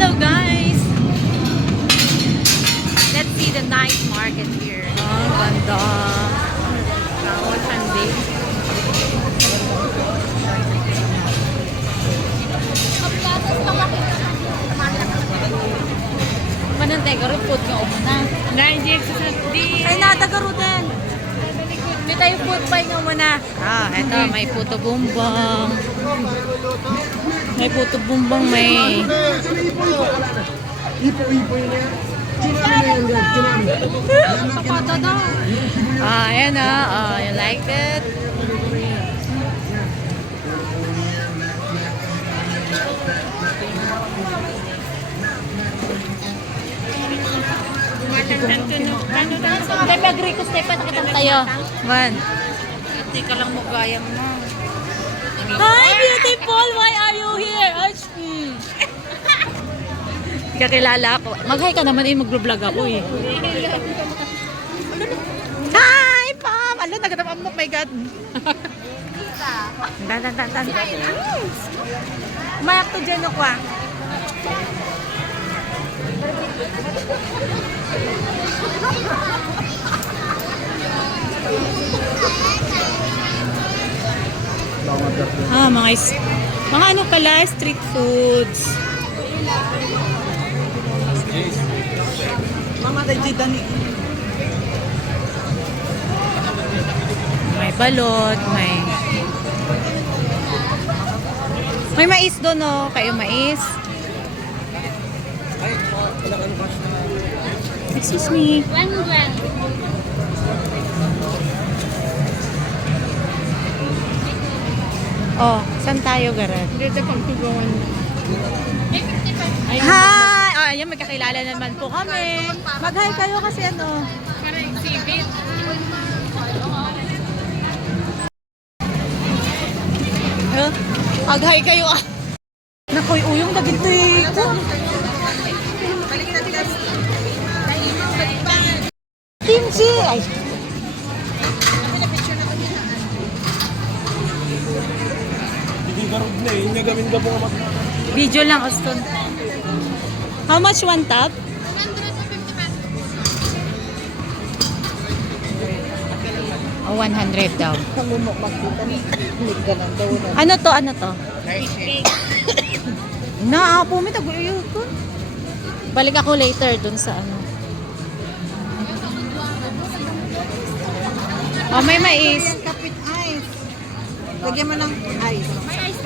Hello guys! Let's see the night market here. Oh, ganda. Tawal Sunday. Manantay ka rin food nga umuna. Ay natagaro din. May tayo food pie nga muna. Ah, eto may puto bumbang. May puto bumbang, may ayan you like it? Tepe agrikos, tepe nakitang tayo. Man. Hindi ka lang magayang mo. Hi, beautiful! Why are you here? Kakilala ako. Mag-hi ka naman, mag-vlog ako eh. Hi, Pam! Ano, nagatapam mo? Oh my God. Dan. Umayak to dyan ako ah. Mga ano pala, street foods. Mama tayo dani. May balot, may mais doon, no? Kayo mais. Excuse me. Oh, saan tayo, Garad? Dito pang tugawan. Hi! Oh, ayan, magkakilala naman po kami. Mag-hi kayo kasi ano. Para exhibit. Mag-hi kayo ah. Nakoy, uyong nagintay ko. Kimchi! Ay. Video lang, Austin. How much one tub? Oh, 100 daw. Ano to? Pumita ko. Balik ako later dun sa ano. Oh, may mais. Kapit ice. Lagyan mo ng ice. May ice.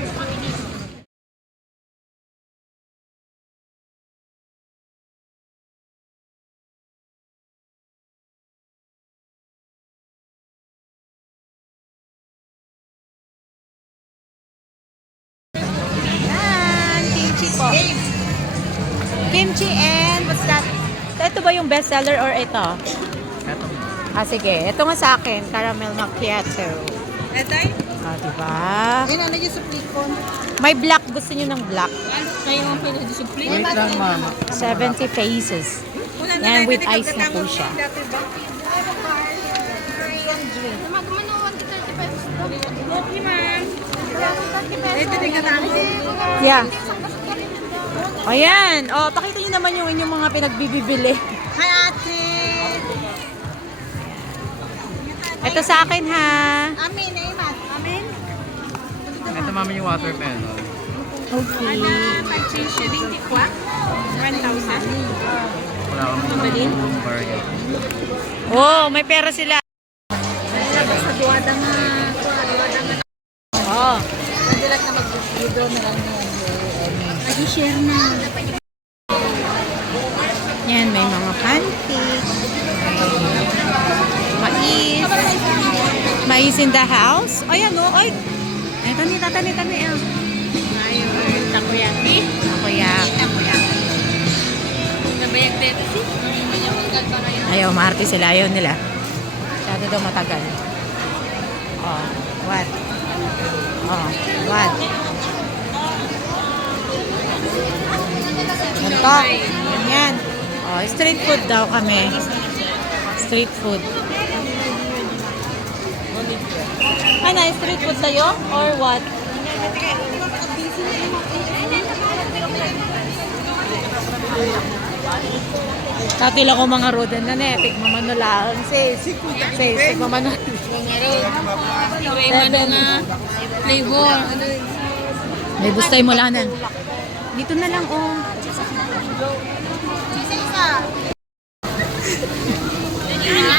Kimchi and what's that? Ito ba yung best seller or ito? Ito. Sige. Ito nga sa akin. Caramel macchiato. Etay? Diba? Ay, ano yung suplikon? May black. Gusto niyo ng black? Kayo ang pinag-suplik. Wait lang, mama. 70 pesos. Yan, with ice na po siya. Ito din ka Yeah. Ayan. O, pakita niyo naman yung inyong mga pinagbibili. Hi, ate! Ito sa akin, ha? Amin, Ayman. Amin? Ito, mama, yung water pen. Okay. Pag-shilling tikwa? 1,000. Wala akong burger. Oh, may pera sila. Nalabas sa duwada nga. Oh. Nadilat na mag-video na lang yan. Mag-share na. Yan, may mga pancakes. Mais. Mais in the house. Ayan, oh. Ay. Ay, tani. Ayun, takoyaki. Takoyaki. Nabayag dito si. Ayaw, maarte sila. Ayaw nila. Masyado daw matagal. Oh, what? Oh, what? Ganito. Ganyan. Oh, street food daw kami. Street food. Ano, street food tayo? Or what? Tatila ko mga roden na ne. Tig mamanulaan. Sis, tig mamanulaan. Seven na flavor. May bustay mo lang na. Dito na lang, oh.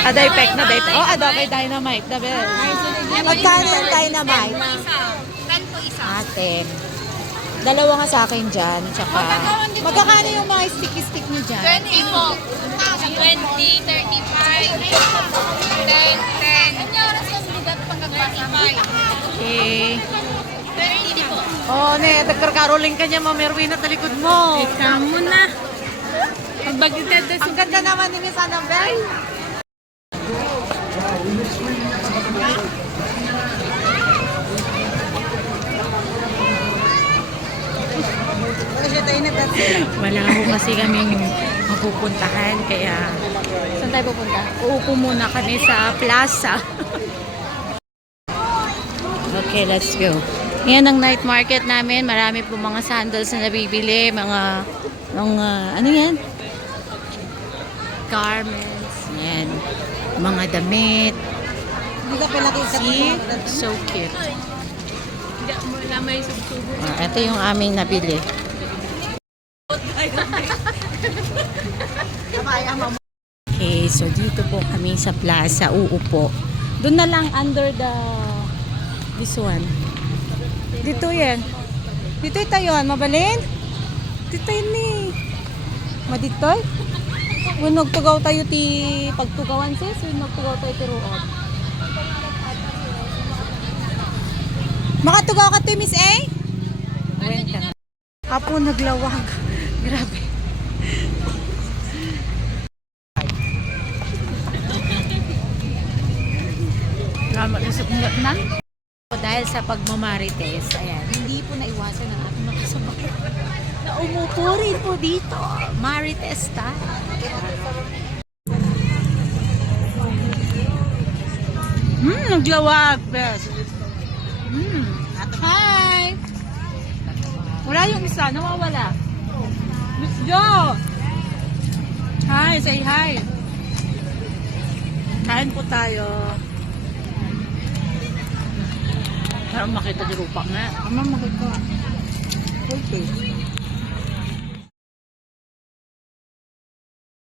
Aday pek na, day pek. Oh, aday dynamite. Dabi. Magkano yung dynamite? 10 po isa. Ate. Dalawa nga sa akin dyan. Tsaka, magkakano yung mga sticky-stick nyo dyan? 20 po. 20, 35, 10, 10. Ano oras yung bigat pagkakasa? Okay. 30 po. Oh, ne, nagkarkaroling ka niya, Ma'am Erwin, at talikod mo. Tamo na. Ang ganda naman ni Miss Annabelle. Wala ko kasi kaming mapupuntahan, kaya saan tayo pupunta? Uupo muna kami sa plaza. Okay, let's go. Yan ang night market namin. Marami po mga sandals na nabibili, mga ano yan? Garments, yan. Mga damit. See? So cute. Ito yung aming nabili. Okay, so dito po kami sa plaza, uupo. Doon na lang under this one. Dito yan. Dito tayo, mabalin? Dito yun eh. Maditoy? Huwag tugaw tayo ti pagtugawan sis. Huwag tugaw tayo ti ruot. Makatugaw ka ti Miss A? Apo naglawag. Grabe. Salamat sa kumlatnan. Dahil sa pagmamarites, ayan, hindi po naiwasan ng ating mga kasabay na umupo rin po dito. Marites tayo. Naglawag, best. Hi! Wala yung isa, nawawala. Miss Jo! Hi, say hi. Kain po tayo. Para makita di rupa nga. Ama makita. Okay.